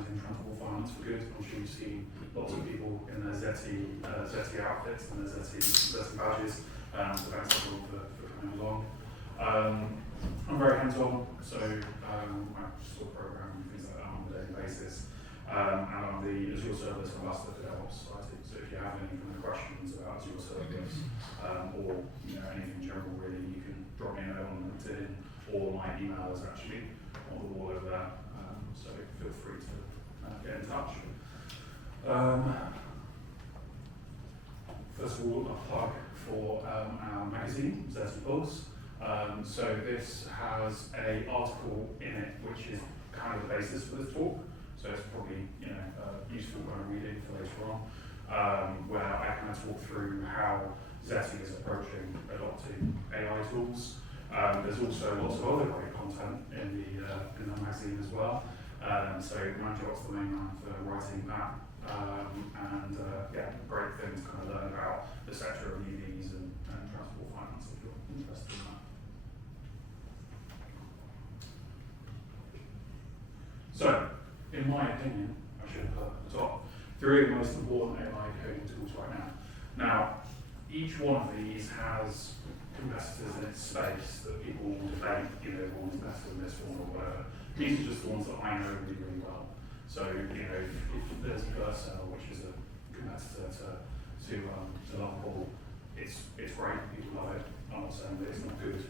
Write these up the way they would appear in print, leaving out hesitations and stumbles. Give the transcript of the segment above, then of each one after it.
revolutionizing transport finance for good. I'm sure you've seen lots of people in their Zeti outfits and their Zeti badges. So thanks everyone for coming along. I'm very hands-on, so I sort of program and things like that on a daily basis. And I'm the Azure Serverless ambassador for DevOps Society. So if you have any kind of questions about Azure Serverless or anything in general, really, you can drop me a note on LinkedIn, or my email is actually on the wall over there. So feel free to get in touch. First of all, a plug for our magazine, Zeti. So this has an article in it which is kind of the basis for this talk. So it's probably useful kind of reading for later on, where I kind of talk through how Zeti is approaching adopting AI tools. There's also lots of other great content in the magazine as well. So Manjot's the main man for writing that, and great thing to kind of learn about the sector of EVs and transport finance if you're interested in that. So, in my opinion, I should have put at the top, 3 of the most important AI coding tools right now. Now, each one of these has competitors in its space that people will debate, one's better than this one or whatever. These are just the ones that I know really, really well. So, if there's Vercel, which is a competitor to Lovable, it's great, people love it. I'm not saying that it's not good.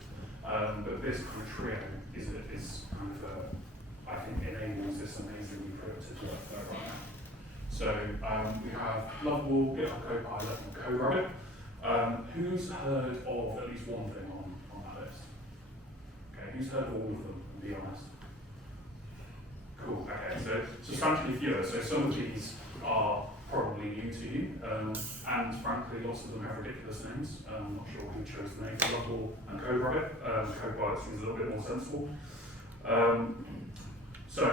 But this kind of trio is kind of, I think, enables this amazingly productive work right now. So we have Lovable, GitHub CoPilot, and CodeRabbit. Who's heard of at least one thing on that list? Okay, who's heard of all of them, be honest? Cool, okay, so substantially fewer. So some of these are probably new to you, and frankly, lots of them have ridiculous names. I'm not sure who chose the name for Lovable and CodeRabbit. CodePilot seems a little bit more sensible. So,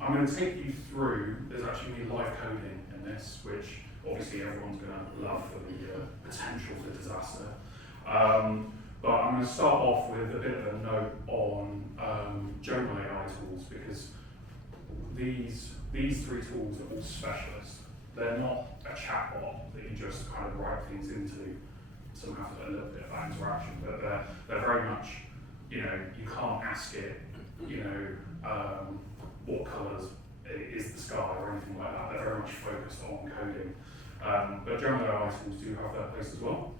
I'm going to take you through, there's actually live coding in this, which obviously everyone's going to love for the potential for disaster. But I'm going to start off with a bit of a note on general AI tools, because these 3 tools are all specialists. They're not a chatbot that you just kind of write things into, some have a little bit of that interaction, but they're very much, you can't ask it, what colours is the sky or anything like that. They're very much focused on coding. But general AI tools do have their place as well.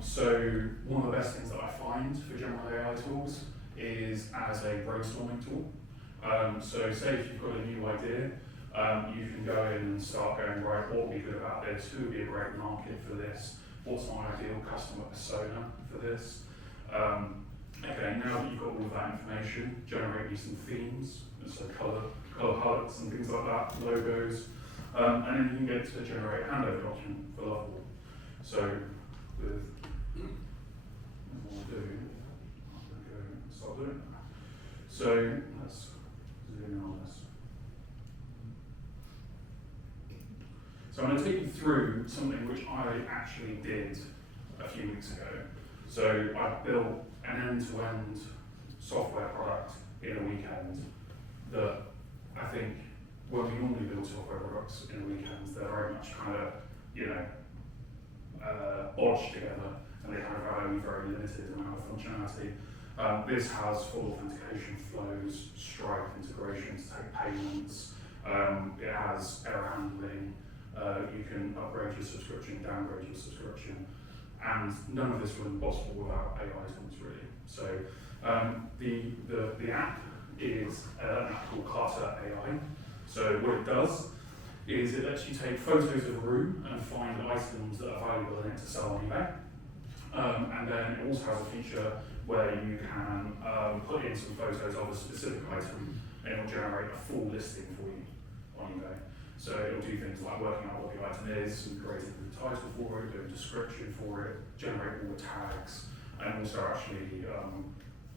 So one of the best things that I find for general AI tools is as a brainstorming tool. So say if you've got a new idea, you can go in and start going, right, what would be good about this? Who would be a great market for this? What's my ideal customer persona for this? Okay, now that you've got all of that information, generate me some themes, so color palettes and things like that, logos, and then you can get to generate a handover document for Lovable. So with what we'll do, I'm going to go and start doing that. So let's zoom in on this. So I'm going to take you through something which I actually did a few weeks ago. So I built an end-to-end software product in a weekend that I think when we normally build software products in a weekend, they're very much kind of, bodged together, and they kind of have only very limited amount of functionality. This has full authentication flows, Stripe integration to take payments, it has error handling, you can upgrade your subscription, downgrade your subscription, and none of this would be possible without AI tools, really. So the app is an app called Clutter AI. So what it does is it lets you take photos of a room and find items that are valuable in it to sell on eBay. And then it also has a feature where you can put in some photos of a specific item and it will generate a full listing for you on eBay. So it'll do things like working out what the item is, and creating the title for it, doing a description for it, generate all the tags, and also actually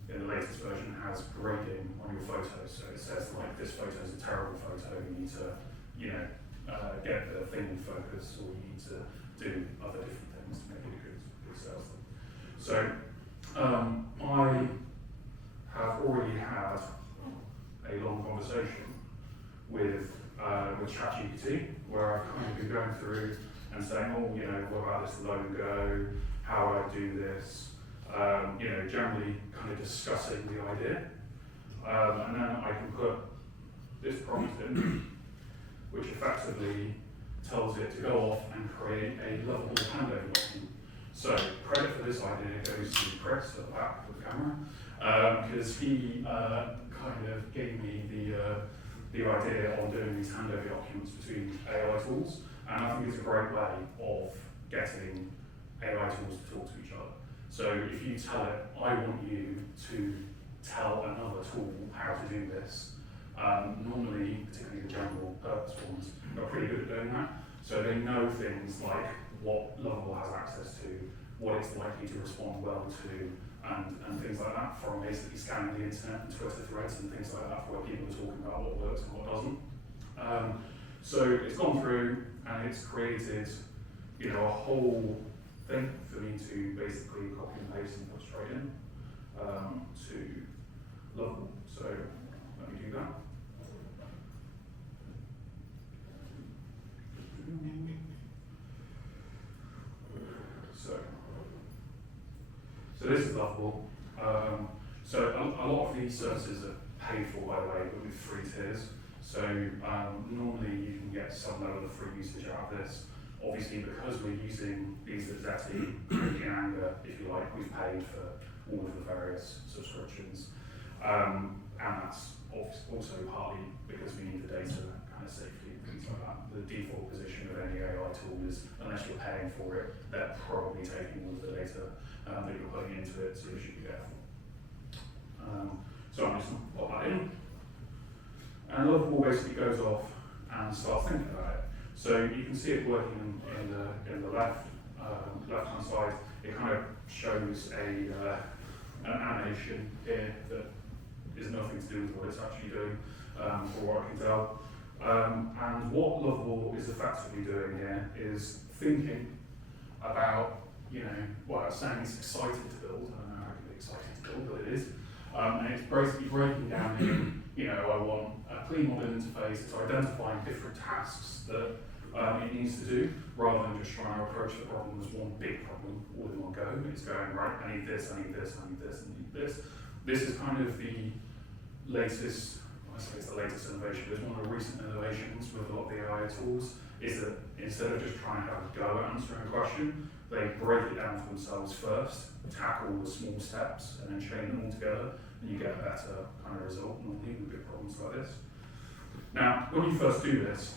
in the latest version has grading on your photos. So it says like this photo is a terrible photo, you need to get the thing in focus, or you need to do other different things to make it a good sales thing. So I have already had a long conversation with ChatGPT, where I've kind of been going through and saying, oh, you know, what about this logo? How would I do this? You know, generally kind of discussing the idea. And then I can put this prompt in, which effectively tells it to go off and create a lovable handover document. So credit for this idea goes to Chris at the back of the camera, because he kind of gave me the idea on doing these handover documents between AI tools, and I think it's a great way of getting AI tools to talk to each other. So if you tell it, I want you to tell another tool how to do this, normally, particularly the general purpose ones, are pretty good at doing that. So they know things like what Lovable has access to, what it's likely to respond well to, and things like that, from basically scanning the internet and Twitter threads and things like that, where people are talking about what works and what doesn't. So it's gone through and it's created, you know, a whole thing for me to basically copy and paste and put straight in to Lovable. So let me do that. So this is Lovable. So a lot of these services are paid for, by the way, but with free tiers. So normally you can get some level of free usage out of this. Obviously, because we're using these at Zeti in anger, if you like, we've paid for all of the various subscriptions. And that's also partly because we need the data kind of safety and things like that. The default position of any AI tool is, unless you're paying for it, they're probably taking all of the data that you're putting into it, so you should be careful. So I'm just going to put that in. And Lovable basically goes off and starts thinking about it. So you can see it working in the left-hand side. It kind of shows an animation here that is nothing to do with what it's actually doing, for what I can tell. And what Lovable is effectively doing here is thinking about, you know, well, it's saying it's excited to build. I don't know how it can be excited to build, but it is. And it's basically breaking down in, you know, I want a clean modern interface. It's identifying different tasks that it needs to do, rather than just trying to approach the problem as one big problem all in one go. It's going, right, I need this, I need this, I need this, I need this. This is kind of the latest, I say it's the latest innovation, but it's one of the recent innovations with a lot of the AI tools, is that instead of just trying to have a go at answering a question, they break it down for themselves first, tackle the small steps, and then chain them all together, and you get a better kind of result normally with big problems like this. Now, when you first do this,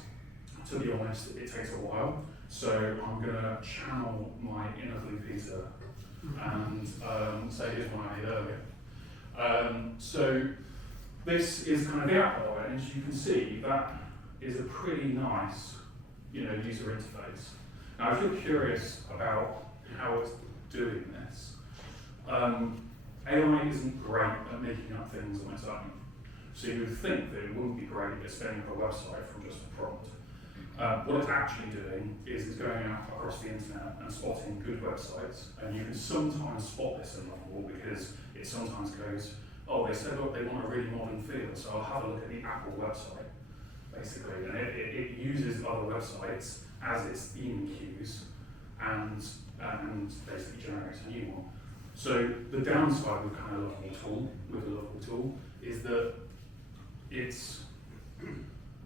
to be honest, it takes a while, so I'm going to channel my inner Blue Peter and say here's one I made earlier. So this is kind of the output of it, and as you can see, that is a pretty nice, you know, user interface. Now, if you're curious about how it's doing this, AI isn't great at making up things on its own. So you would think that it wouldn't be great at spinning up a website from just a prompt. What it's actually doing is it's going out across the internet and spotting good websites, and you can sometimes spot this in Lovable because it sometimes goes, oh, they said, look, they want a really modern feel, so I'll have a look at the Apple website, basically, and it uses other websites as its theme cues and basically generates a new one. So the downside with kind of a Lovable tool, is that it's,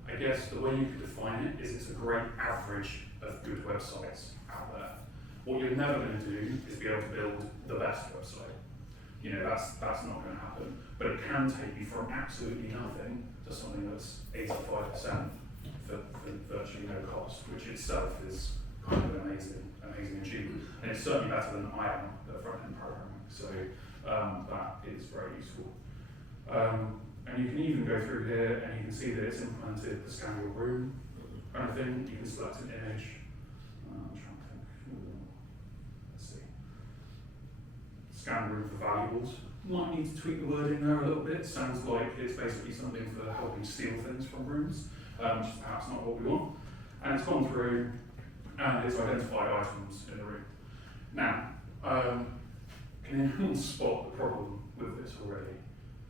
I guess the way you could define it is it's a great average of good websites out there. What you're never going to do is be able to build the best website. You know, that's not going to happen. But it can take you from absolutely nothing to something that's 85% for virtually no cost, which itself is kind of an amazing achievement. And it's certainly better than I am at front-end programming. So that is very useful. And you can even go through here and you can see that it's implemented the scan your room kind of thing. You can select an image. I'm trying to think. Let's see. Scan room for valuables. Might need to tweak the wording there a little bit. Sounds like it's basically something for helping steal things from rooms, which is perhaps not what we want. And it's gone through and it's identified items in the room. Now, can anyone spot the problem with this already?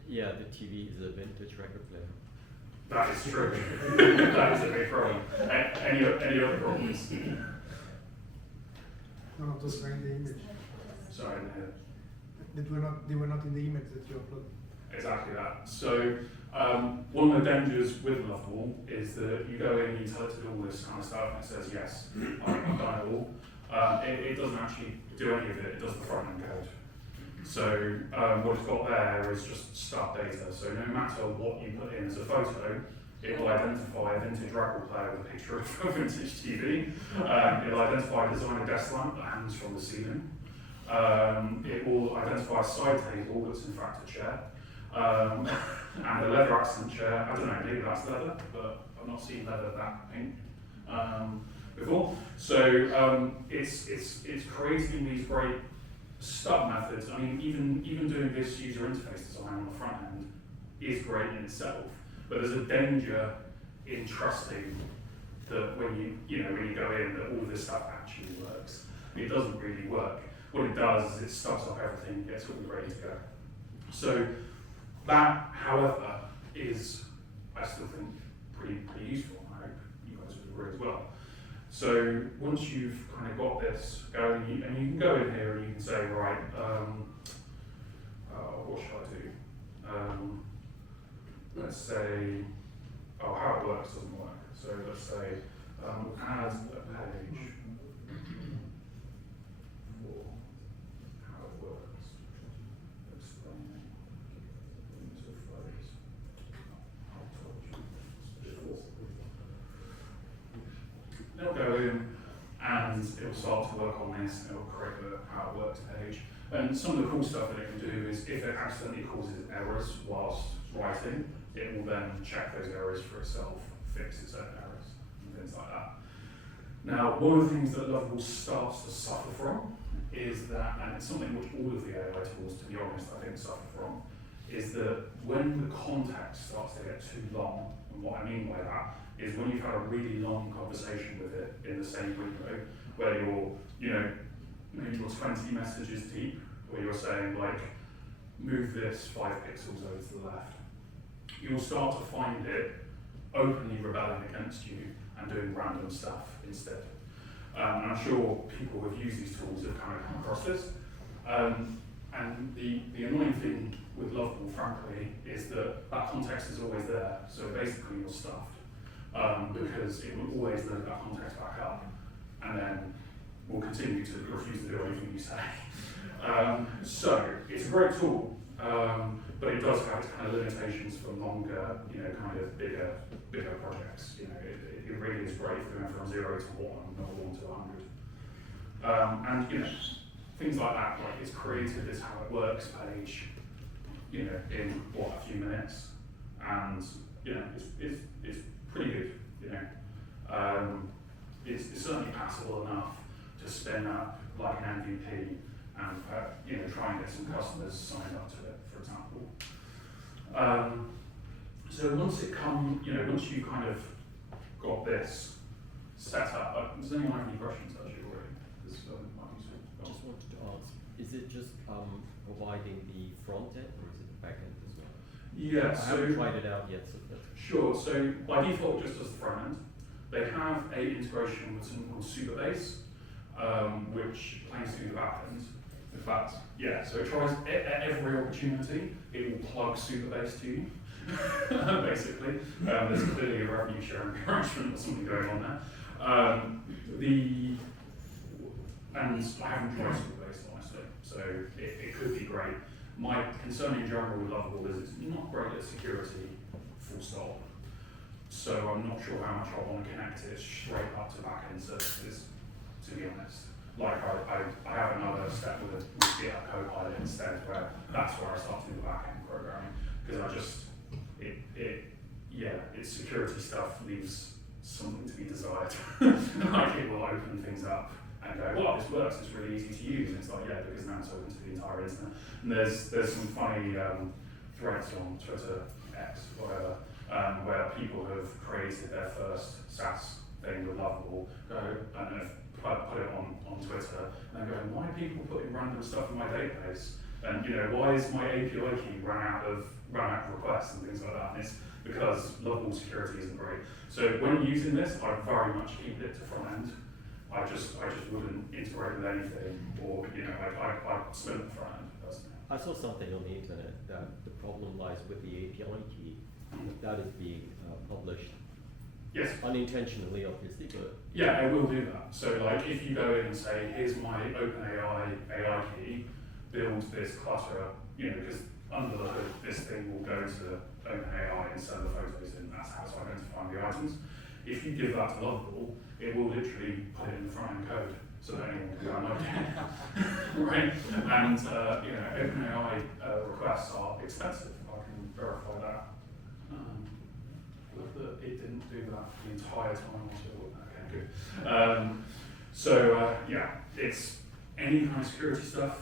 Yeah, the TV is a vintage record player. That is true. That is a big problem. Any other problems? No, those were in the image. Sorry, I didn't hear. They were not in the image that you uploaded. Exactly that. So one of the dangers with Lovable is that you go in, you tell it to do all this kind of stuff, and it says, yes, I've done it all. It doesn't actually do any of it, it does the front end code. So what it's got there is just start data. So no matter what you put in as a photo, it will identify a vintage record player with a picture of a vintage TV. It will identify a designer desk lamp that hangs from the ceiling. It will identify a side table that's in fact a chair. And a leather accent chair. I don't know, maybe that's leather, but I've not seen leather that pink before. So it's creating these great stub methods. I mean, even doing this user interface design on the front end is great in itself, but there's a danger in trusting that when you go in, that all of this stuff actually works. It doesn't really work. What it does is it stubs up everything, gets it all ready to go. So that, however, is, I still think, pretty useful. I hope you guys would agree as well. So once you've kind of got this going, and you can go in here and you can say, right, what should I do? Let's say, how it works doesn't work. So let's say, add a page for how it works. Explaining interface. They'll go in and it will start to work on this, and it will create the how it works page. And some of the cool stuff that it can do is if it accidentally causes errors whilst writing, it will then check those errors for itself, fix its own errors, and things like that. Now, one of the things that Lovable starts to suffer from is that, and it's something which all of the AI tools, to be honest, I think suffer from, is that when the context starts to get too long, and what I mean by that is when you've had a really long conversation with it in the same window, where you're, maybe you're 20 messages deep, where you're saying like, move this 5 pixels over to the left. You'll start to find it openly rebelling against you and doing random stuff instead. And I'm sure people who have used these tools have kind of come across this. And the annoying thing with Lovable, frankly, is that context is always there. So basically you're stuffed. Because it will always load that context back up, and then will continue to refuse to do anything you say. So it's a great tool, but it does have its kind of limitations for longer, kind of bigger projects. It really is great for going from 0 to 1, not 1 to 100. And things like that, like it's created this how it works page, in a few minutes, and it's pretty good, It's certainly passable enough to spin up like an MVP and try and get some customers signed up to it, for example. So once you kind of got this set up, does anyone have any questions actually already? This might be useful. I just wanted to ask, is it just providing the front end or is it the back end as well? Yeah, I haven't tried it out yet, so that's... Sure, so by default it just does the front end. They have a integration with something called Superbase, which claims to do the back end. In fact, yeah, so it tries at every opportunity, it will plug Superbase to you, basically. There's clearly a revenue sharing arrangement or something going on there. And I haven't tried Superbase, honestly, so it could be great. My concern in general with Lovable is it's not great at security, full stop. So I'm not sure how much I want to connect it straight up to back-end services, to be honest. Like I have another step with GitHub CoPilot instead, where that's where I start to do the back-end programming, because its security stuff leaves something to be desired. Like it will open things up and go, well, this works, it's really easy to use. And it's like, yeah, because now it's open to the entire internet. And there's some funny threads on Twitter, X, whatever, where people have created their first SaaS thing with Lovable, and have put it on Twitter, and they're going, why are people putting random stuff in my database? And why is my API key run out of requests and things like that? And because Lovable security isn't great. So when using this, I very much keep it to front end. I just wouldn't integrate with anything, or I split the front end personally. I saw something on the internet that the problem lies with the API key that is being published. Yes. Unintentionally, obviously, but Yeah, it will do that. So like if you go in and say, here's my OpenAI AI key, build this clutter, because under the hood, this thing will go to OpenAI and send the photos in. That's how it's identifying the items. If you give that to Lovable, it will literally put it in the front end code so that anyone can download it. Right? And OpenAI requests are expensive. I can verify that. Love that it didn't do that the entire time. Okay, good. Yeah, it's any kind of security stuff.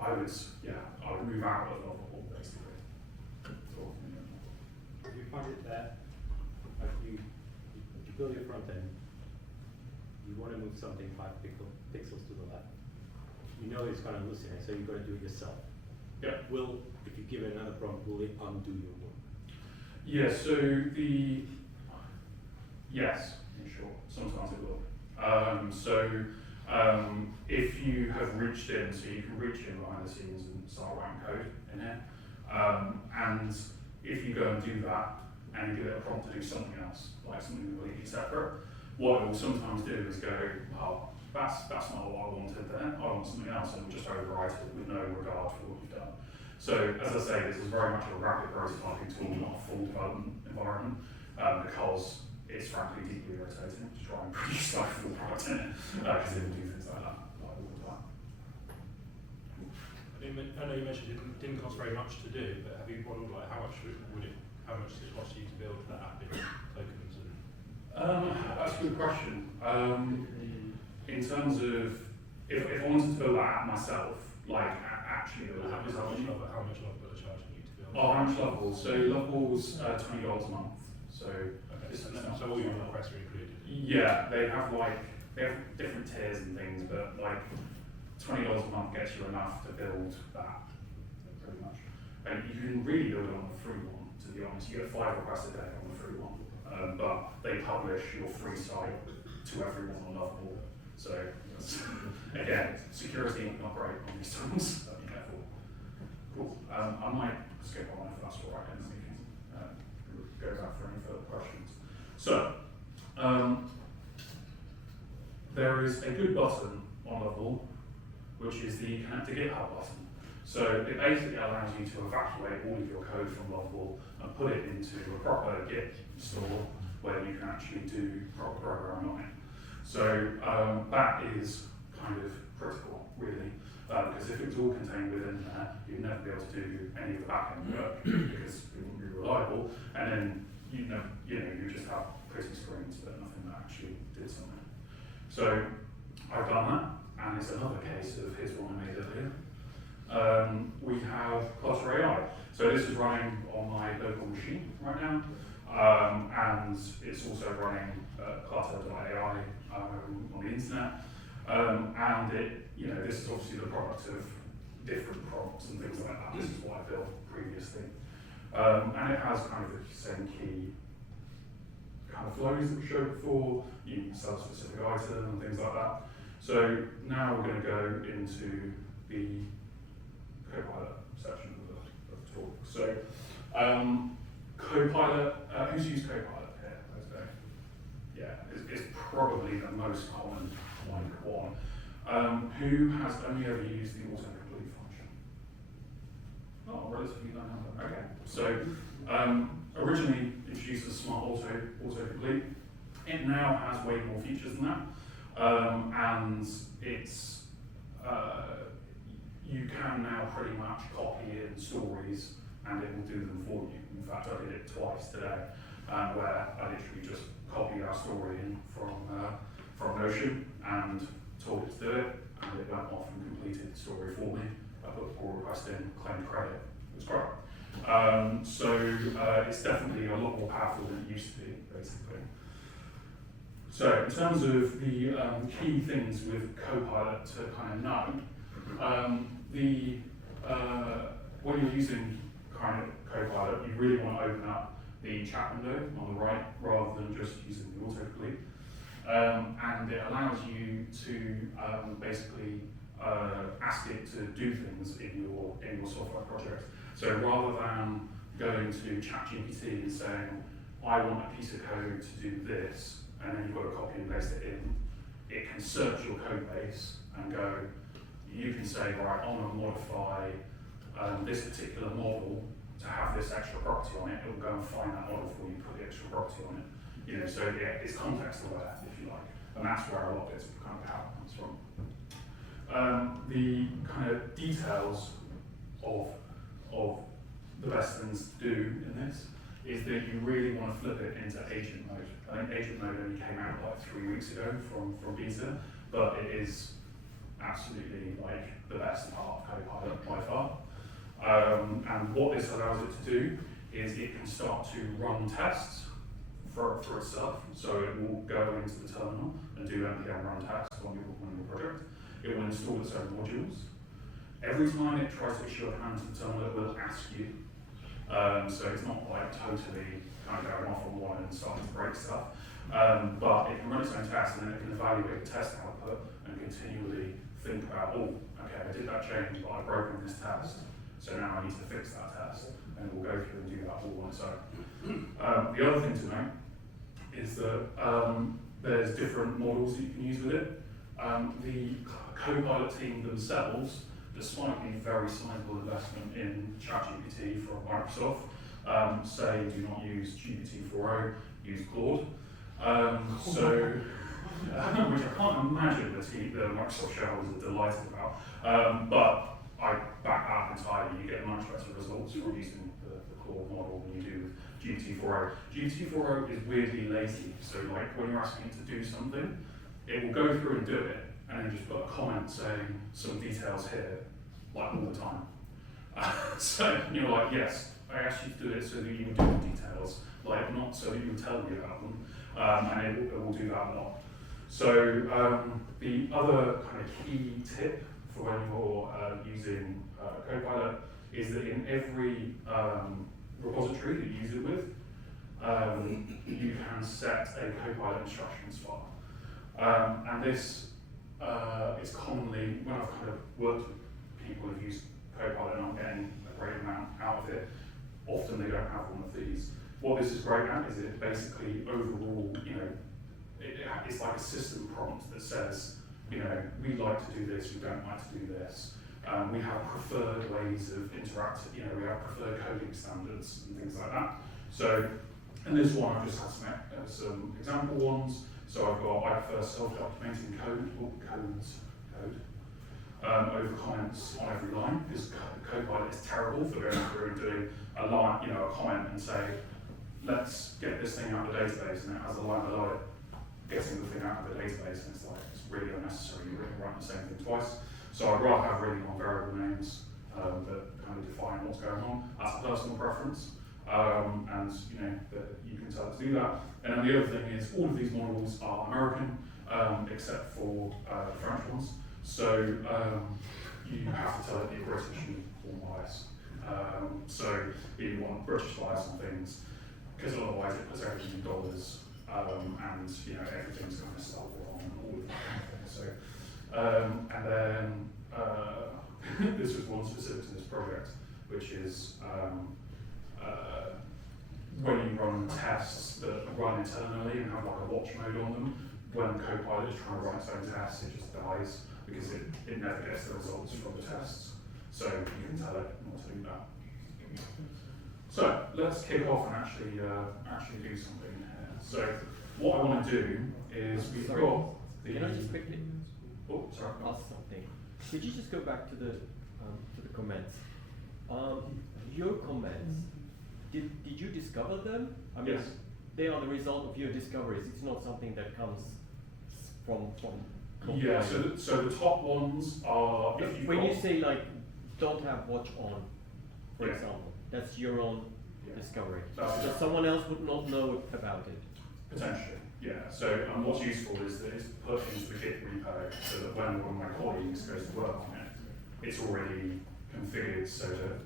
I would move out of Lovable basically. Do you find it that if you build your front end, you want to move something 5 pixels to the left. You know it's going to hallucinate, so you're going to do it yourself. Yeah. If you give it another prompt, will it undo your work? Yeah, so yes, in short, sometimes it will. If you have reached in, so you can reach in behind the scenes and start writing code in here, and if you go and do that, and you give it a prompt to do something else, like something completely separate, what it will sometimes do is go, oh, that's not what I wanted there, I want something else, and we'll just overwrite it with no regard for what you've done. So, as I say, this is very much a rapid prototyping tool, not a full development environment, because it's frankly deeply irritating to try and produce like a full product in it, because it will do things like that all the time. I know you mentioned it didn't cost very much to do, but have you modeled like how much does it cost you to build that app in tokens? That's a good question. In terms of if I wanted to build that app myself, like actually build that, is that what you mean? How much Lovable are charging you to build? Oh, how much Lovable? So Lovable's $20 a month. So so all your requests are included. yeah, they have different tiers and things, but like $20 a month gets you enough to build that pretty much. And you can really build it on the free one, to be honest. You get 5 requests a day on the free one, but they publish your free site to everyone on Lovable. So again, security not great on these tools. So be careful. Cool. I might skip on if that's all right, and we can go back for any further questions. So there is a good button on Lovable, which is the connect to GitHub button. So it basically allows you to evacuate all of your code from Lovable and put it into a proper Git store where you can actually do proper programming on it. So that is kind of critical, really, because if it was all contained within there, you'd never be able to do any of the back-end work because it wouldn't be reliable, and then you just have pretty screens but nothing that actually did something. So I've done that, and it's another case of here's one I made earlier. We have Clutter AI. So this is running on my local machine right now, and it's also running Clutter.ai on the internet. And this is obviously the product of different prompts and things like that. This is what I built previously. And it has kind of the same key kind of flows that we showed before. You can sell a specific item and things like that. So now we're going to go into the CoPilot section of the talk. So CoPilot, who's used CoPilot here? Let's go. Yeah, it's probably the most common one. Who has only ever used the autocomplete function? Oh, relatively low number. Okay, so originally introduced as smart autocomplete. It now has way more features than that, and it's you can now pretty much copy in stories and it will do them for you. In fact, I did it twice today, where I literally just copied our story in from Notion and told it to do it, and it went off and completed the story for me. I put the pull request in, claimed credit. It was great. So it's definitely a lot more powerful than it used to be, basically. So in terms of the key things with CoPilot to kind of know, when you're using kind of CoPilot, you really want to open up the chat window on the right rather than just using the autocomplete. And it allows you to basically ask it to do things in your software project. So rather than going to ChatGPT and saying, I want a piece of code to do this, and then you've got to copy and paste it in, it can search your code base and go, you can say, right, I want to modify this particular model to have this extra property on it. It will go and find that model for you, put the extra property on it. You know, so yeah, it's context aware, if you like, and that's where a lot of it's kind of how it comes from. The kind of details of the best things to do in this is that you really want to flip it into agent mode. I think agent mode only came out like 3 weeks ago from beta, but it is absolutely like the best part of CoPilot by far. And what this allows it to do is it can start to run tests for itself. So it will go into the terminal and do npm run tests on your project. It will install its own modules. Every time it tries to issue a command to the terminal, it will ask you. So it's not like totally kind of going off on one and starting to break stuff. But it can run its own tests and then it can evaluate the test output and continually think about, oh, okay, I did that change, but I've broken this test. So now I need to fix that test. And it will go through and do that all on its own. The other thing to note is that there's different models that you can use with it. The CoPilot team themselves, despite the very sizable investment in ChatGPT from Microsoft, say do not use GPT-4o, use Claude. Which I can't imagine the Microsoft shareholders are delighted about. But I back that up entirely. You get much better results from using the Claude model than you do with GPT-4o. GPT-4o is weirdly lazy. So like when you're asking it to do something, it will go through and do it, and then just put a comment saying some details here, like all the time. So you're like, yes, I asked you to do it so that you would do the details, like not so that you would tell me about them, and it will do that a lot. So the other kind of key tip for when you're using CoPilot is that in every repository that you use it with, you can set a CoPilot instructions file. And this is commonly, when I've kind of worked with people who've used CoPilot and I'm getting a great amount out of it, often they don't have one of these. What this is great at is it basically overall, you know, it's like a system prompt that says, you know, we like to do this, we don't like to do this. We have preferred ways of interacting, you know, we have preferred coding standards and things like that. So, in this one, I've just had some example ones. So I prefer self-documenting code over comments on every line, because CoPilot is terrible for going through and doing a line, you know, a comment and say, let's get this thing out of the database, and it has a line below it, getting the thing out of the database, and it's like, it's really unnecessary, you really write the same thing twice. So I'd rather have really long variable names that kind of define what's going on. That's a personal preference, and you know, that you can tell it to do that. And then the other thing is, all of these models are American, except for the French ones. So you have to tell it you're British and all bias. So you want British bias on things, because otherwise it puts everything in dollars, and you know, everything's going to start wrong and all of that kind of thing. So, and then this was one specific to this project, which is when you run tests that run internally and have like a watch mode on them, when CoPilot is trying to run its own tests, it just dies because it never gets the results from the tests. So you can tell it not to do that. So let's kick off and actually do something here. So what I want to do is we've got the. Can I just quickly ask something? Could you just go back to the comments? Your comments. Did you discover them? I mean, yes. They are the result of your discoveries. It's not something that comes from Yeah. So the top ones are. When you say like don't have watch on, for Yeah. example, that's your own discovery. That's So someone else would not know about it. Potentially, yeah. So what's useful is that it's put into the Git repo so that when one of my colleagues goes to work on it, it's already configured so that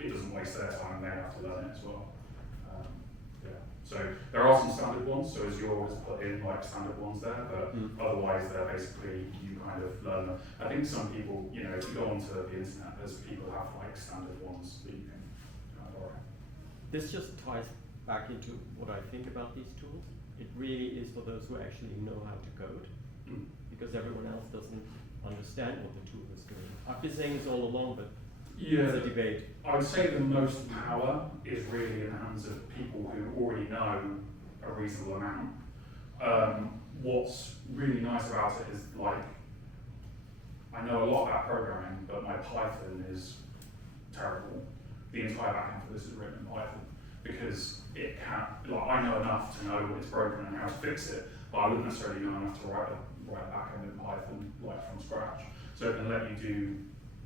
it doesn't waste their time and they have to learn it as well. So there are some standard ones, so Azure has put in like standard ones there, but otherwise they're basically, you kind of learn them. I think some people, you know, if you go onto the internet, there's people have like standard ones that you can kind of borrow. This just ties back into what I think about these tools. It really is for those who actually know how to code, because everyone else doesn't understand what the tool is doing. I've been saying this all along, but it's a debate. I would say the most power is really in the hands of people who already know a reasonable amount. What's really nice about it is, like, I know a lot about programming, but my Python is terrible. The entire backend for this is written in Python because it can't, like, I know enough to know when it's broken and how to fix it, but I wouldn't necessarily know enough to write a backend in Python, like, from scratch. So it can let you do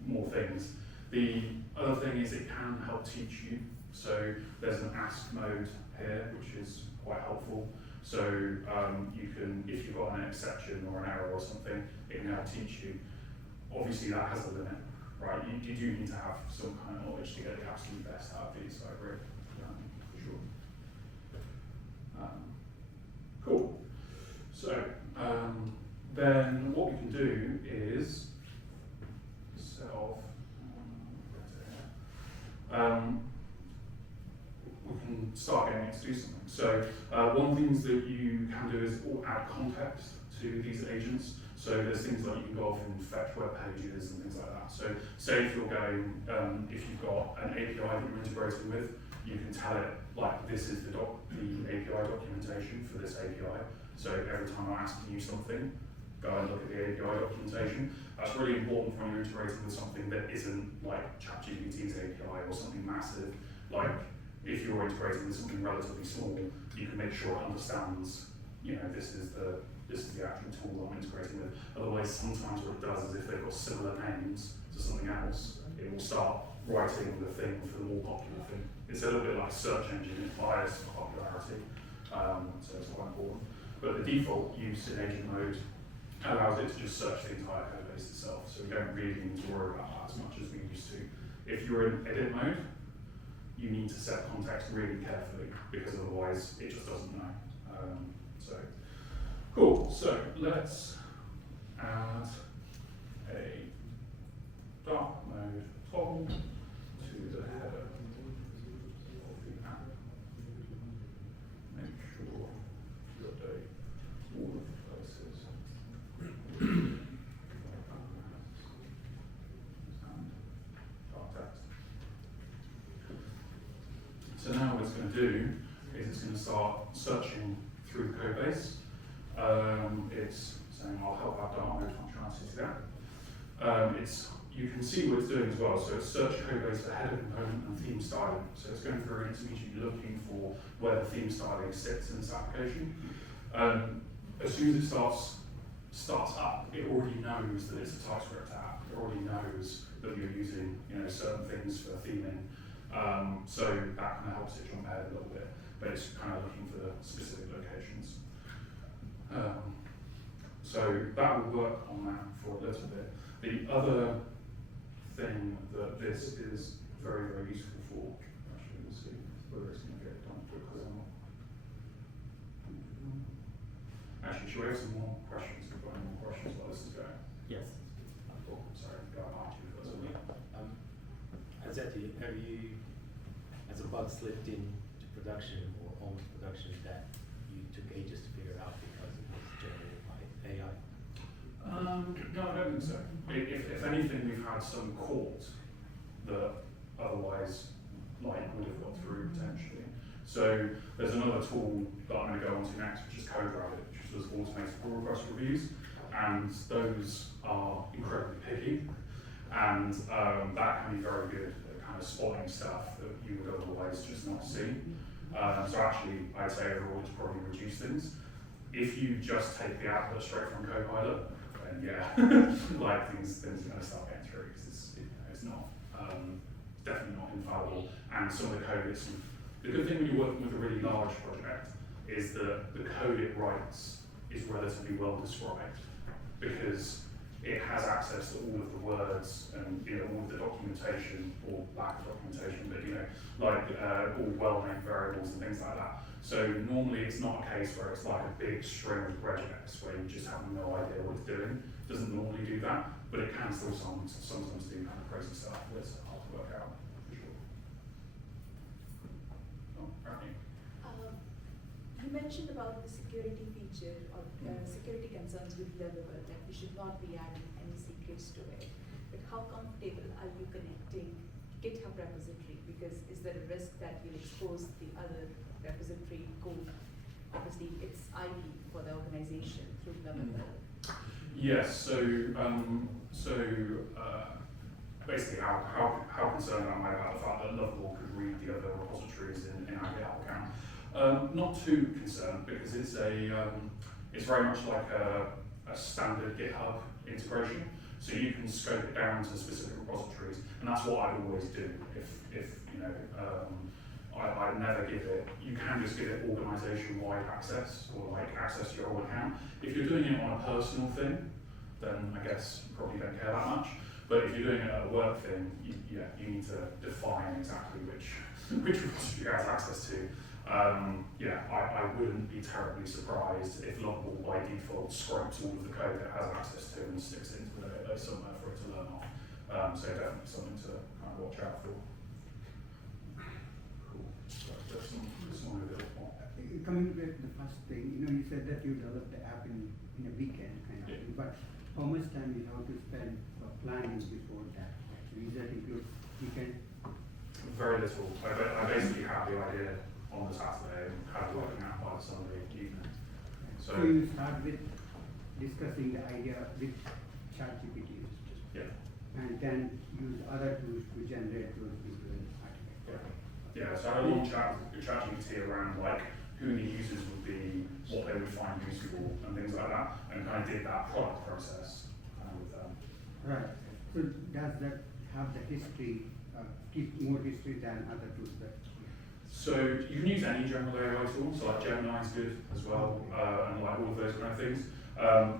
more things. The other thing is it can help teach you. So there's an ask mode here, which is quite helpful. So you can, if you've got an exception or an error or something, it can help teach you. Obviously that has a limit, right? You do need to have some kind of knowledge to get the absolute best out of these, I agree, for sure. Cool. So then what we can do is set off. We can start getting it to do something. So one of the things that you can do is add context to these agents. So there's things like you can go off and fetch web pages and things like that. So say if you're going, if you've got an API that you're integrating with, you can tell it like this is the API documentation for this API. So every time I'm asking you something, go and look at the API documentation. That's really important when you're integrating with something that isn't like ChatGPT's API or something massive. Like if you're integrating with something relatively small, you can make sure it understands, you know, this is the actual tool I'm integrating with. Otherwise, sometimes what it does is if they've got similar names to something else, it will start writing the thing for the more popular thing. It's a little bit like a search engine, it's biased for popularity, so it's quite important. But the default use in agent mode allows it to just search the entire code base itself, so we don't really need to worry about that as much as we used to. If you're in edit mode, you need to set context really carefully, because otherwise it just doesn't know. Cool, so let's add a dark mode toggle to the header of the app. Make sure you update all of the places. And dark text. So now what it's going to do is it's going to start searching through the code base. It's saying I'll help out dark mode functionality to that. You can see what it's doing as well. So it's search code base for header component and theme styling. So it's going through and it's immediately looking for where the theme styling sits in this application. As soon as it starts up, it already knows that it's a TypeScript app. It already knows that you're using, you know, certain things for theming. So that kind of helps it jump ahead a little bit, but it's kind of looking for the specific locations. So that will work on that for a little bit. The other thing that this is very, very useful for, actually we'll see whether it's going to get done quickly or not. Actually, should we have some more questions? We've got any more questions while this is going? Yes. Oh, sorry, go back to you first. Zeti, have you, as a bug slipped into production or almost production that you took ages to figure out because it was generated by AI? No, I don't think so. If anything, we've had some caught that otherwise would have got through potentially. So there's another tool that I'm going to go on to next, which is CodeRabbit, which does automated pull request reviews, and those are incredibly picky, and that can be very good at kind of spotting stuff that you would otherwise just not see. So actually, I'd say overall it's probably reduced things. If you just take the output straight from CoPilot, then yeah, like things are going to start getting through because it's not definitely not infallible, and some of the code is. The good thing when you're working with a really large project is that the code it writes is relatively well described, because it has access to all of the words and all of the documentation or lack of documentation, but like all well-named variables and things like that. So normally it's not a case where it's like a big string of regex where you just have no idea what it's doing. It doesn't normally do that, but it can still sometimes do kind of crazy stuff that's hard to work out, for sure. Oh, right. You mentioned about the security feature or security concerns with Lovable, that we should not be adding any secrets to it. But how comfortable are you connecting GitHub repository? Because is there a risk that you'll expose the other repository code? Obviously, it's IP for the organization through Lovable. Yes. Basically, how concerned am I about the fact that Lovable could read the other repositories in our GitHub account? Not too concerned, because it's very much like a standard GitHub integration. So you can scope it down to specific repositories, and that's what I'd always do. If I'd never give it. You can just give it organization-wide access, or like access to your whole account. If you're doing it on a personal thing, then I guess you probably don't care that much. But if you're doing it at a work thing, you need to define exactly which repository you have access to. I wouldn't be terribly surprised if Lovable by default scrapes all of the code it has access to and sticks it into the database somewhere for it to learn off. So definitely something to kind of watch out for. Cool. Just some of it. Coming back to the first thing, you said that you developed the app in a weekend kind of thing, but how much time you have to spend for planning before that? Actually, does that include weekend? Very little. I basically had the idea on the Saturday and had it working out by the Sunday evening. So you start with discussing the idea with ChatGPT, Yeah. and then use other tools to generate those visual artifacts. Yeah, so I had a long chat with ChatGPT around like who the users would be, what they would find useful, and things like that, and kind of did that product process with them. Right. So does that have the history, keep more history than other tools that? So you can use any general AI tool, so like Gemini is good as well, and like all of those kind of things.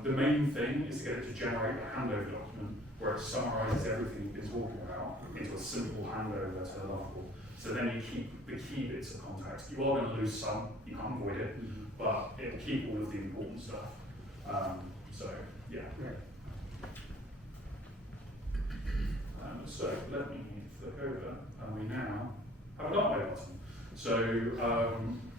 The main thing is to get it to generate a handover document where it summarizes everything you've been talking about into a simple handover to the Lovable. So then you keep the key bits of context. You are going to lose some, you can't avoid it, but it'll keep all of the important stuff. So yeah. Right. So let me flip over, and we now have a dark mode button. So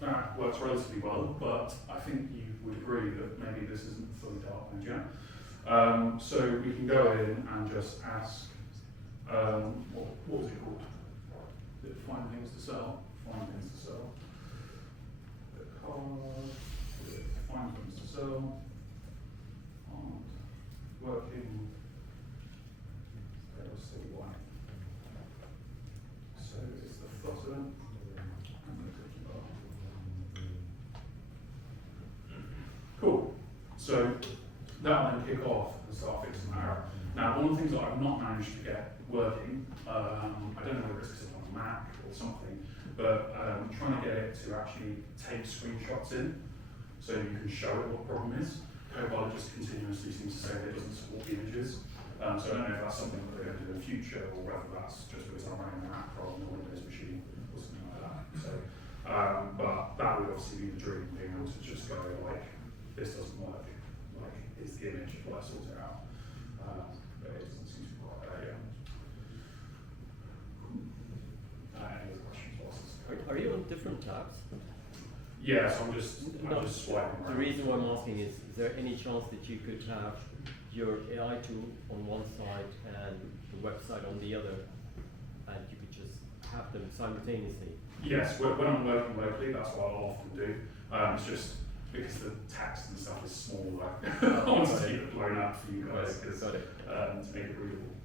that works relatively well, but I think you would agree that maybe this isn't fully dark mode yet. So we can go in and just ask, what was it called? Did it find things to sell? Find things to sell. The card, find things to sell. Working. Let's see why. So it's the footer and the cookie bar. Cool. So that'll then kick off and start fixing that error. Now, one of the things that I've not managed to get working, I don't know whether it's on a Mac or something, but trying to get it to actually take screenshots in so you can show it what the problem is. CoPilot just continuously seems to say that it doesn't support images. So I don't know if that's something that they're going to do in the future or whether that's just because I'm running a Mac rather than a Windows machine or something like that. So, but that would obviously be the dream, being able to just go like, this doesn't work, like here's the image, let's sort it out. But it doesn't seem to be quite there yet. Any other questions whilst this is going? Are you on different tabs? Yeah, so I'm just swiping The around. reason why I'm asking is there any chance that you could have your AI tool on one side and the website on the other, and you could just have them simultaneously? Yes, when I'm working locally, that's what I'll often do. It's just because the text and stuff is small, like, I want to keep it blown up for you guys, because Got it. to make it readable.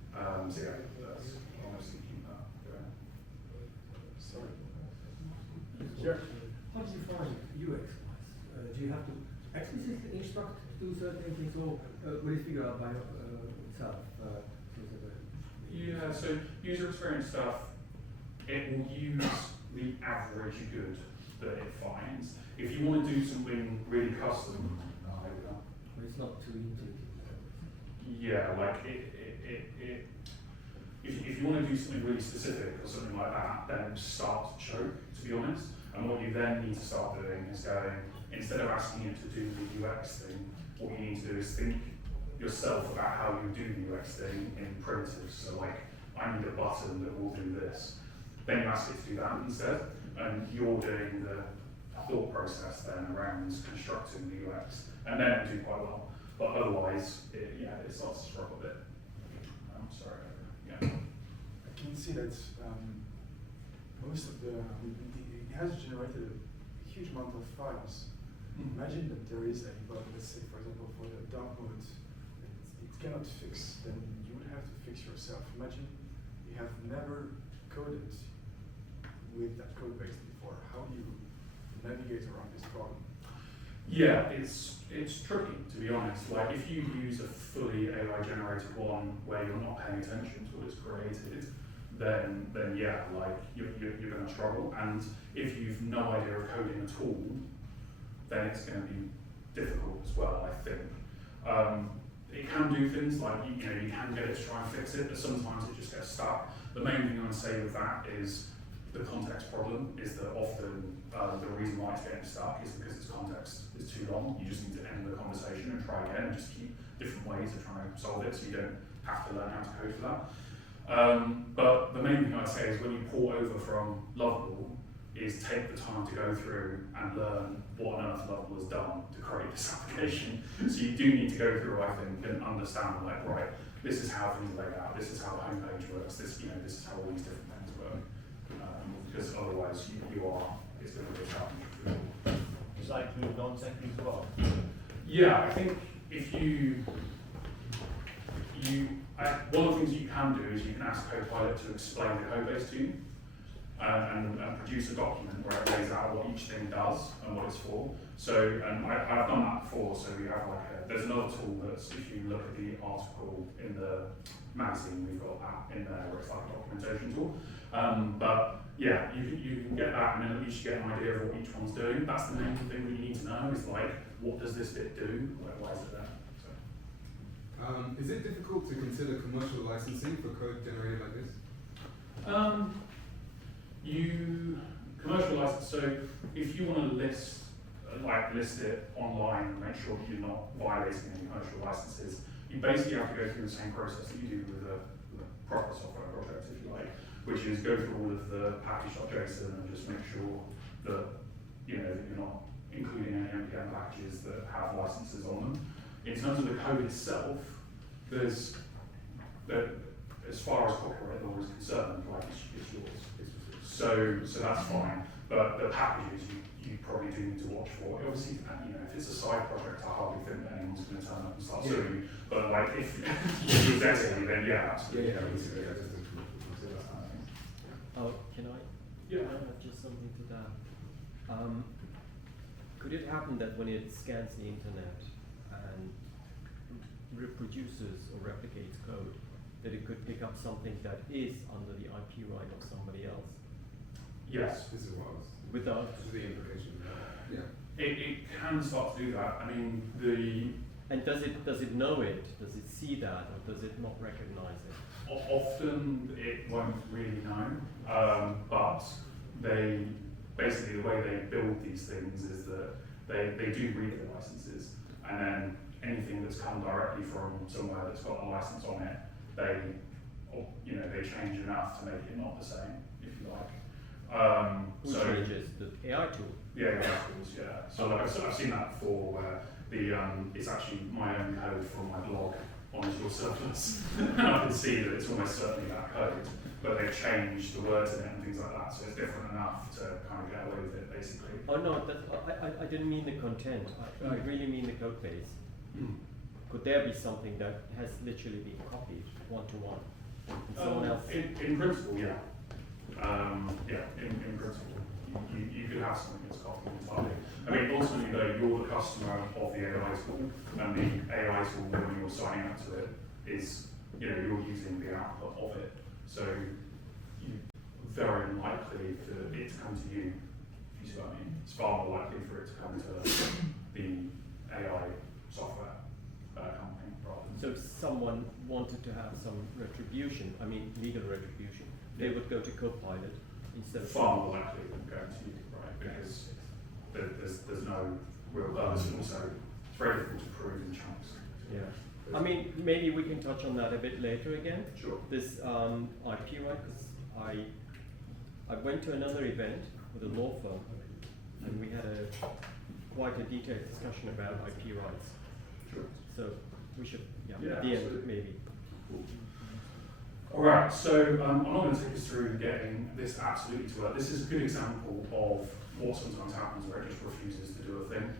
So yeah, that's honestly keep that going. Sorry. Sure. How do you find UX wise? Do you have to explicitly instruct to do certain things, or will it figure out by itself? Yeah, so user experience stuff, it will use the average good that it finds. If you want to do something really custom, But it's not too intuitive. Yeah, like if you want to do something really specific or something like that, then start to choke, to be honest. And what you then need to start doing is going, instead of asking it to do the UX thing, what you need to do is think yourself about how you do the UX thing in primitives. So like, I need a button that will do this. Then you ask it to do that instead, and you're doing the thought process then around constructing the UX, and then it'll do quite well. But otherwise, it starts to struggle a bit. I'm sorry. Yeah. I can see that most of it has generated a huge amount of files. Imagine that there is a bug, let's say for example for the dark mode, it cannot fix, then you would have to fix yourself. Imagine you have never coded with that code base before. How do you navigate around this problem? Yeah, it's tricky, to be honest. Like if you use a fully AI generated one where you're not paying attention to what it's created, then yeah, like you're going to struggle. And if you've no idea of coding at all, then it's going to be difficult as well, I think. It can do things like, you can get it to try and fix it, but sometimes it just gets stuck. The main thing I would say with that is the context problem is that often the reason why it's getting stuck is because its context is too long. You just need to end the conversation and try again and just keep different ways of trying to solve it so you don't have to learn how to code for that. But the main thing I'd say is when you port over from Lovable is take the time to go through and learn what on earth Lovable has done to create this application. So you do need to go through, I think, and understand like, right, this is how things are laid out, this is how the homepage works, this is how all these different things work. Because otherwise it's going to be a challenge. It's like you don't think as well. Yeah, I think if one of the things you can do is you can ask CoPilot to explain the code base to you and produce a document where it lays out what each thing does and what it's for. So, and I've done that before, so we have there's another tool that's, if you look at the article in the magazine, we've got that in there where it's like a documentation tool. But yeah, you can get that and then at least you get an idea of what each one's doing. That's the main thing that you need to know is like, what does this bit do? Why is it there? So. Is it difficult to consider commercial licensing for code generated like this? You commercial license. So if you want to list it online and make sure that you're not violating any commercial licenses, you basically have to go through the same process that you do with a proper software project, if you like, which is go through all of the package.json and just make sure that that you're not including any npm packages that have licenses on them. In terms of the code itself, as far as copyright law is concerned, like it's yours. So that's fine. But the packages you probably do need to watch for. Obviously, if it's a side project, I hardly think that anyone's going to turn up and start suing you. But like if you use Zeti, then yeah, absolutely. Oh, can I? Yeah. Can I add just something to that? Could it happen that when it scans the internet and reproduces or replicates code, that it could pick up something that is under the IP right of somebody else? Yes. This is what I was. Without. This is the implication. Yeah. It can start to do that. I mean, And does it know it? Does it see that, or does it not recognize it? Often it won't really know, but they basically the way they build these things is that they do read the licenses, and then anything that's come directly from somewhere that's got a license on it, they change enough to make it not the same, if you like. Who changes? The AI tool? Yeah, tools, yeah. So like I've seen that before where it's actually my own code from my blog on Azure Serverless. And I can see that it's almost certainly that code, but they've changed the words in it and things like that, so it's different enough to kind of get away with it, basically. Oh no, I didn't mean the content. I really mean the code base. Could there be something that has literally been copied one-to-one? And someone else? In principle, yeah. In principle. You could have something that's copied entirely. I mean, ultimately though, you're the customer of the AI tool, and the AI tool, when you're signing up to it, is, you're using the output of it. So, very unlikely for it to come to you, if you see what I mean. It's far more likely for it to come to the AI software company rather than. So someone wanted to have some retribution, I mean legal retribution, they would go to CoPilot instead of Far more likely than going to you, right? Because there's no real others, and also it's very difficult to prove in chunks. Yeah. I mean, maybe we can touch on that a bit later again. Sure. This IP right, because I went to another event with a law firm, and we had quite a detailed discussion about IP rights. Sure. So we should, Yeah, at the end, absolutely. maybe. All right, so I'm not going to take us through getting this absolutely to work. This is a good example of what sometimes happens where it just refuses to do a thing.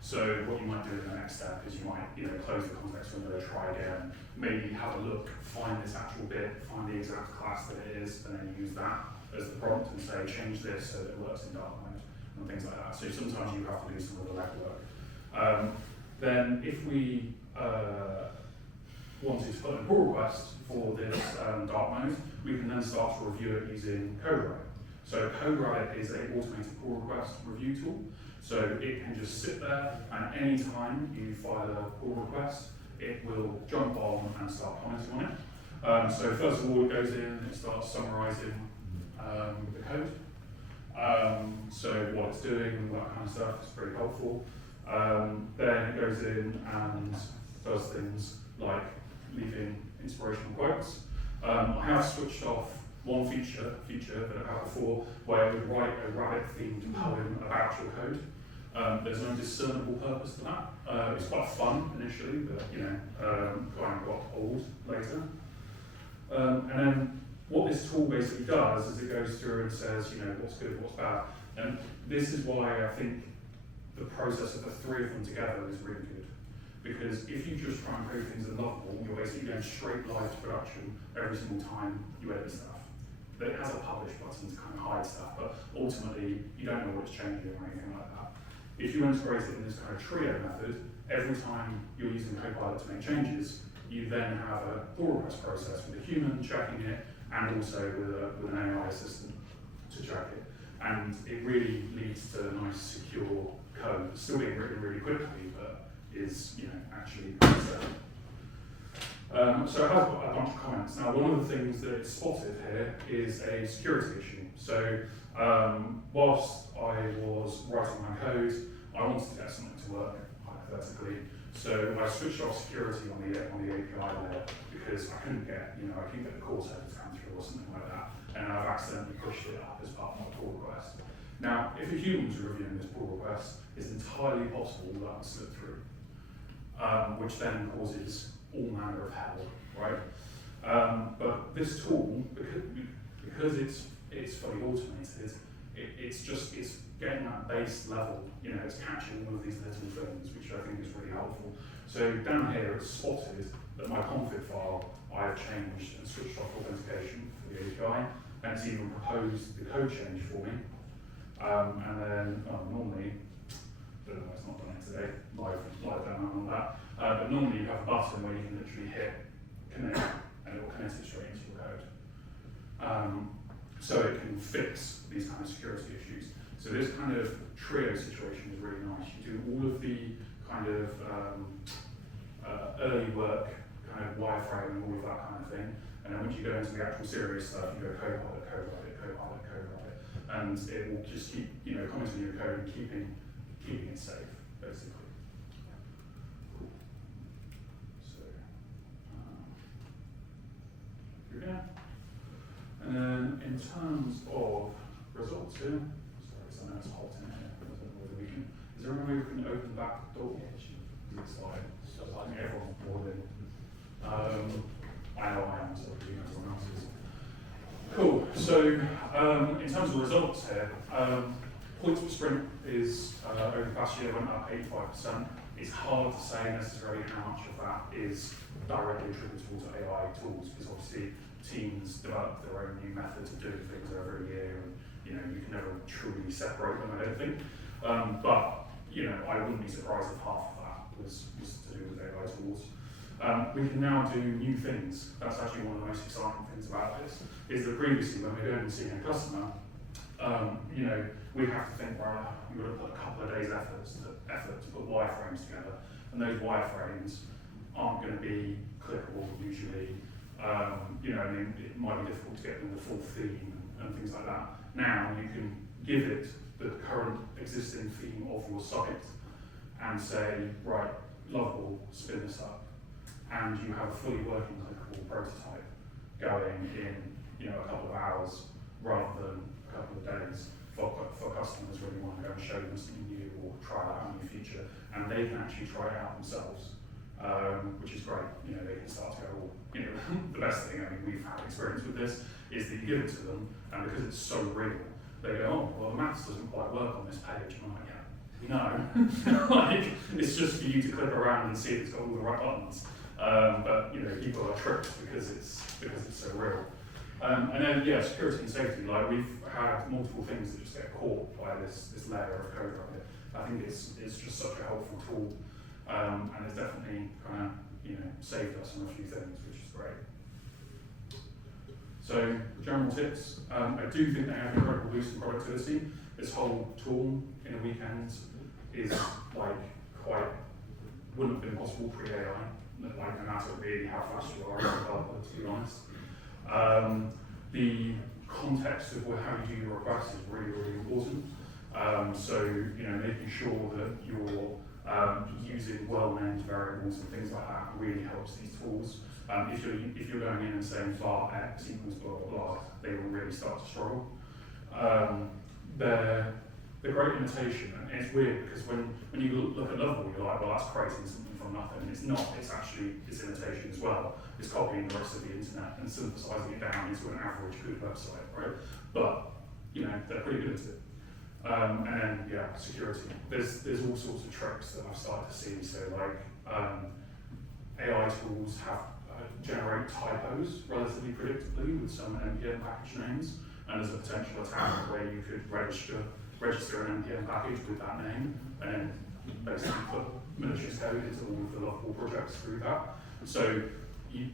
So what you might do in the next step is you might, close the context window, try again, maybe have a look, find this actual bit, find the exact class that it is, and then use that as the prompt and say, change this so that it works in dark mode and things like that. So sometimes you have to do some of the legwork. Then if we wanted to put in a pull request for this dark mode, we can then start to review it using CodeRabbit. So CodeRabbit is an automated pull request review tool. So it can just sit there, and any time you file a pull request, it will jump on and start commenting on it. So first of all, it goes in, it starts summarizing the code. So what it's doing and all that kind of stuff is pretty helpful. Then it goes in and does things like leaving inspirational quotes. I have switched off one feature that I've had before, where it would write a rabbit-themed poem about your code. There's no discernible purpose to that. It's quite fun initially, but kind of got old later. And then what this tool basically does is it goes through and says, what's good, what's bad. And this is why I think the process of the three of them together is really good. Because if you just try and code things in Lovable, you're basically going straight live to production every single time you edit stuff. It has a publish button to kind of hide stuff, but ultimately you don't know what's changing or anything like that. If you integrate it in this kind of trio method, every time you're using CoPilot to make changes, you then have a pull request process with a human checking it and also with an AI assistant to check it. And it really leads to nice, secure code, still being written really quickly, but is actually concerned. So it has got a bunch of comments. Now, one of the things that it's spotted here is a security issue. So whilst I was writing my code, I wanted to get something to work, hypothetically. So I switched off security on the API there because I couldn't get, I couldn't get the core set to come through or something like that. And I've accidentally pushed it up as part of my pull request. Now, if a human's reviewing this pull request, it's entirely possible that would slip through, which then causes all manner of hell, right? But this tool, because it's fully automated, it's getting that base level, it's catching all of these little things, which I think is really helpful. So down here, it's spotted that my config file, I have changed and switched off authentication for the API, and it's even proposed the code change for me. And then normally, don't know why it's not done it today, live demo on that. But normally you have a button where you can literally hit connect, and it will connect it straight into your code. So it can fix these kind of security issues. So this kind of trio situation is really nice. You do all of the kind of early work, kind of wireframing, all of that kind of thing. And then once you go into the actual serious stuff, you go CoPilot, CodeRabbit, CoPilot, CodeRabbit. And it will just keep, commenting your code and keeping it safe, basically. Cool. So, through here. And then in terms of results here, sorry, so I know it's hot in here, I don't know whether we can, is there a way we can open the back door? It's like, I think everyone's bored in. I know I am, so everyone else is. Cool, so in terms of results here, points per sprint is, over the past year, went up 85%. It's hard to say necessarily how much of that is directly attributable to AI tools, because obviously teams develop their own new methods of doing things over a year, and you can never truly separate them, I don't think. But I wouldn't be surprised if half of that was to do with AI tools. We can now do new things. That's actually one of the most exciting things about this, is that previously when we're going and seeing a customer, we have to think, right, we've got to put a couple of days effort to put wireframes together, and those wireframes aren't going to be clickable usually. You know, I mean, it might be difficult to get them the full theme and things like that. Now you can give it the current existing theme of your site and say, right, Lovable, spin this up, and you have a fully working clickable prototype going in, you know, a couple of hours rather than a couple of days for customers when you want to go and show them something new or try out a new feature, and they can actually try it out themselves, which is great. You know, they can start to go, well, you know, the best thing, I mean, we've had experience with this, is that you give it to them, and because it's so real, they go, oh, well, the maths doesn't quite work on this page. I'm like, yeah, we know. Like, it's just for you to click around and see it's got all the right buttons. But, you know, people are tricked because it's so real. And then, yeah, security and safety. Like, we've had multiple things that just get caught by this layer of CodeRabbit. I think it's just such a helpful tool, and it's definitely kind of, you know, saved us on a few things, which is great. So, general tips. I do think they have incredible boost in productivity. This whole tool in a weekend is like wouldn't have been possible pre-AI. Like, no matter really how fast you are as a developer, to be honest. The context of how you do your requests is really, really important. So, you know, making sure that you're using well-named variables and things like that really helps these tools. If you're going in and saying var x equals blah blah blah, they will really start to struggle. They're great imitation, and it's weird because when you look at Lovable, you're like, well, that's creating something from nothing. It's not. It's actually imitation as well. It's copying the rest of the internet and synthesizing it down into an average good website, right? But you know, they're pretty good at it. And then yeah, security. There's all sorts of tricks that I've started to see. So like AI tools generate typos relatively predictably with some NPM package names, and there's a potential attack where you could register an NPM package with that name, and then basically put malicious code into all of the Lovable projects through that. So you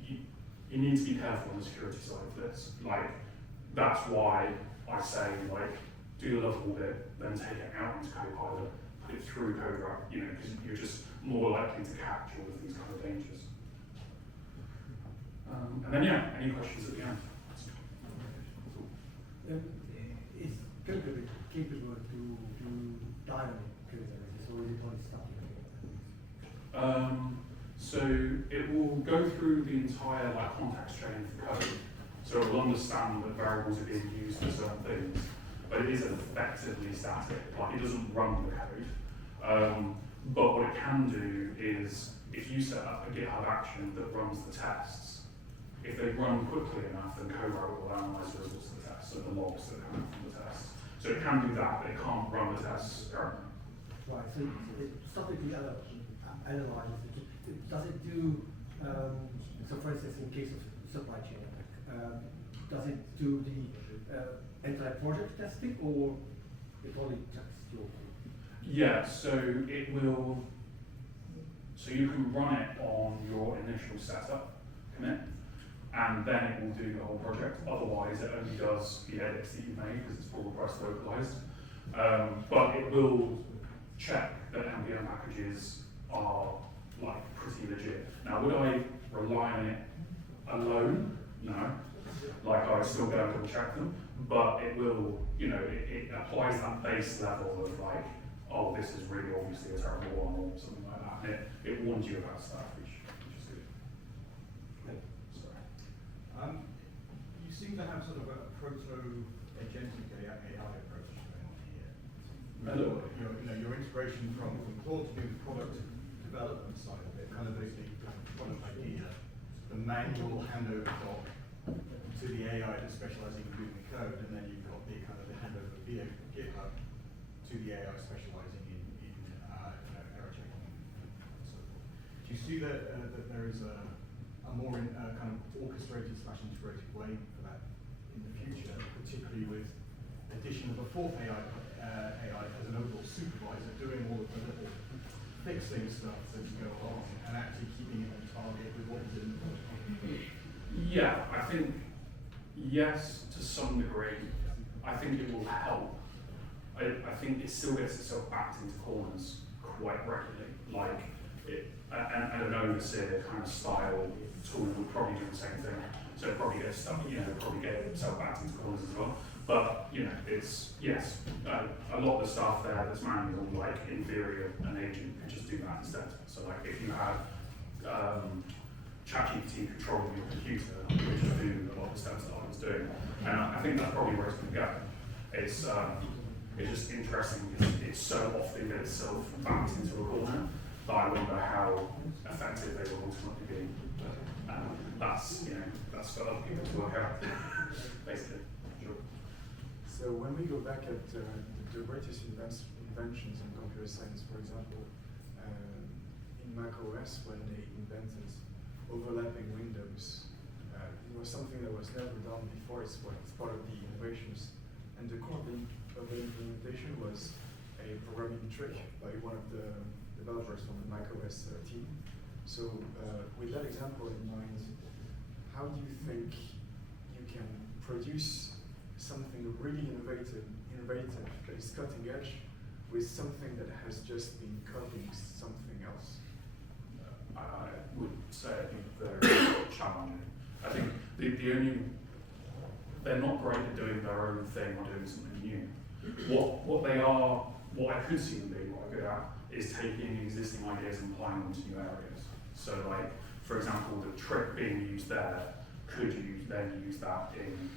need to be careful on the security side of this. Like, that's why I say, like, do the Lovable bit, then take it out into CoPilot, put it through CodeRabbit, you know, because you're just more likely to catch all of these kind of dangers. And then yeah, any questions at the end? Is CodeRabbit capable to do dynamic code analysis, or is it only static? So it will go through the entire like context chain of code. So it will understand that variables are being used for certain things, but it is effectively static. Like, it doesn't run the code. But what it can do is, if you set up a GitHub action that runs the tests, if they run quickly enough, then CodeRabbit will analyze the results of the tests and the logs that come from the tests. So it can do that, but it can't run the tests currently. Right, so it statically analyzes it. Does it do, so for instance, in case of supply chain, does it do the entire project testing, or it only tests your? Yeah, so it will, so you can run it on your initial setup commit, and then it will do the whole project. Otherwise, it only does the edits that you've made because it's pull request localized. But it will check that NPM packages are like pretty legit. Now, would I rely on it alone? No. Like, I still go and double check them, but it will, you know, it applies that base level of like, oh, this is really obviously a terrible one or something like that. And it warns you about stuff, which is good. Sorry. You seem to have sort of a proto-agentic AI approach going on here. Your inspiration from Claude to do the product development side of it, kind of the product idea, the manual handover doc to the AI that's specializing in doing the code, and then you've got the kind of the handover via GitHub to the AI specializing in error checking and so forth. Do you see that there is a more kind of orchestrated / integrated way for that in the future, particularly with addition of a fourth AI as an overall supervisor doing all of the little fixing stuff as you go along and actually keeping it on target with what you didn't want? Yeah, I think yes, to some degree. I think it will help. I think it still gets itself backed into corners quite regularly. Like, and an overseer kind of style tool would probably do the same thing. So it probably gets stuck, probably get itself backed into corners as well. But it's yes, a lot of the stuff there that's manual, like in theory, an agent could just do that instead. So like if you had ChatGPT controlling your computer, which would do a lot of the steps that I was doing, and I think that's probably where it's going to go. It's just interesting because it so often gets itself backed into a corner that I wonder how effective they will ultimately be. That's for other people to work out, basically. Sure. So when we go back at the greatest inventions in computer science, for example, in Mac OS when they invented overlapping windows, it was something that was never done before. It's part of the innovations. And the core of the implementation was a programming trick by one of the developers from the Mac OS team. So with that example in mind, how do you think you can produce something really innovative that is cutting edge with something that has just been copying something else? I would say I think they're challenging. I think they're not great at doing their own thing or doing something new. What I could see them being quite good at is taking existing ideas and applying them to new areas. So like, for example, the trick being used there, could you then use that in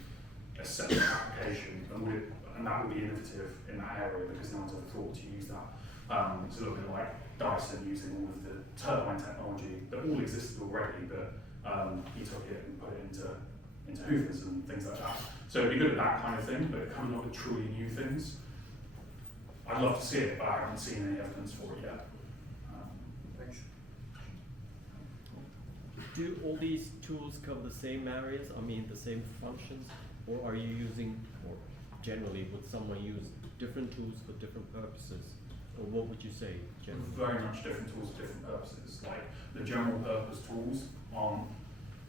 a separate application, and that would be innovative in that area because no one's ever thought to use that. It's a little bit like Dyson using all of the turbine technology that all existed already, but he took it and put it into Hoovers and things like that. So it'd be good at that kind of thing, but coming up with truly new things, I'd love to see it, but I haven't seen any evidence for it yet. Thanks. Do all these tools cover the same areas? I mean, the same functions? Or are you using, or generally, would someone use different tools for different purposes? Or what would you say, generally? Very much different tools for different purposes. Like, the general purpose tools aren't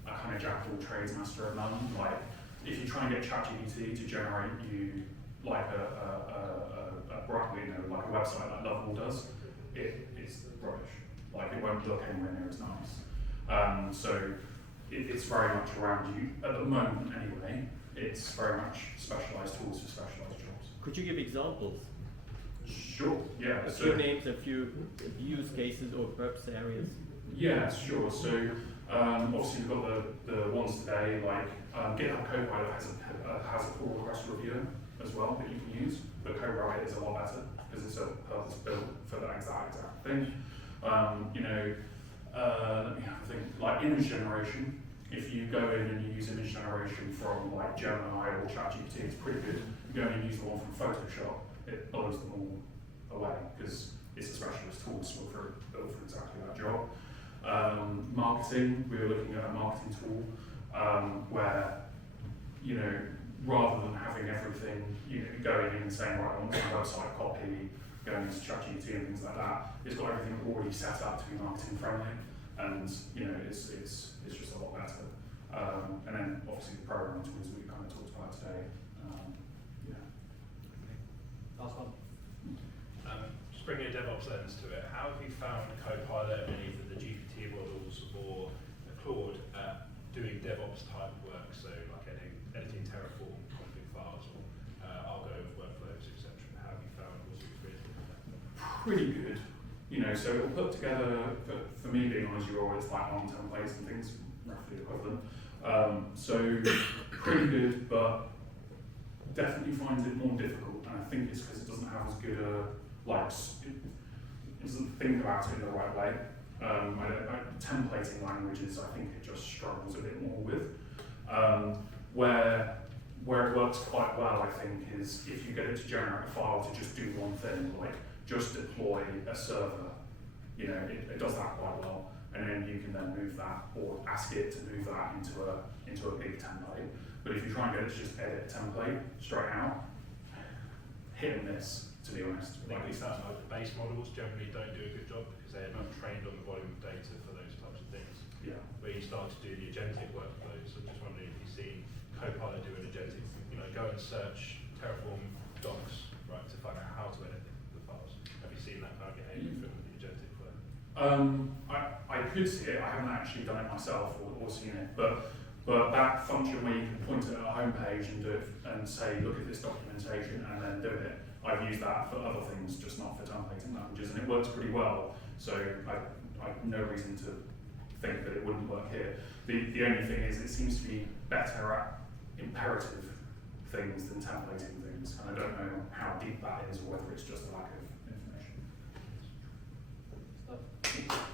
a kind of jack of all trades, master of none. Like, if you try and get ChatGPT to generate you like like a website like Lovable does, it's rubbish. Like, it won't look anywhere near as nice. So it's very much around you at the moment anyway. It's very much specialized tools for specialized jobs. Could you give examples? Sure. Yeah. A few names, a few use cases or purpose areas. Yeah, sure. So obviously we've got the ones today, like GitHub CoPilot has a pull request reviewer as well that you can use, but CodeRabbit is a lot better because it's a purpose built for that exact thing. Let me have a think. Like image generation. If you go in and you use image generation from like Gemini or ChatGPT, it's pretty good. You go in and use the one from Photoshop, it blows them all away because it's a specialist tool built for exactly that job. Marketing, we were looking at a marketing tool where, rather than having everything, going in and saying, right, I want some website copy, going into ChatGPT and things like that, it's got everything already set up to be marketing friendly, and it's just a lot better. And then obviously the programming tools we kind of talked about today. Last one. Just bringing a DevOps lens to it, how have you found CoPilot and either the GPT models or Claude at doing DevOps type work, so like editing Terraform config files or Argo workflows, etc.? How have you found, what's your experience with that? Pretty good. So it'll put together, for me being on Azure, it's like ARM templates and things, roughly equivalent. So pretty good, but definitely finds it more difficult, and I think it's because it doesn't have as good a, it doesn't think about it in the right way. Templating languages, I think it just struggles a bit more with. Where it works quite well, I think, is if you get it to generate a file to just do one thing, like just deploy a server, it does that quite well, and then you can then move that or ask it to move that into a big template. But if you try and get it to just edit a template straight out, hit and miss, to be honest. I think we sound like the base models generally don't do a good job because they're not trained on the volume of data for those types of things. Yeah. Where you start to do the agentic workflows, I'm just wondering if you've seen CoPilot do an agentic, go and search Terraform docs, right, to find out how to edit the files. Have you seen that kind of behavior from the agentic flow? could see it. I haven't actually done it myself or seen it, but that function where you can point it at a home page and do it and say, look at this documentation and then do it. I've used that for other things, just not for templating languages, and it works pretty well. So I have no reason to think that it wouldn't work here. The only thing is, it seems to be better at imperative things than templating things, and I don't know how deep that is or whether it's just a lack of information.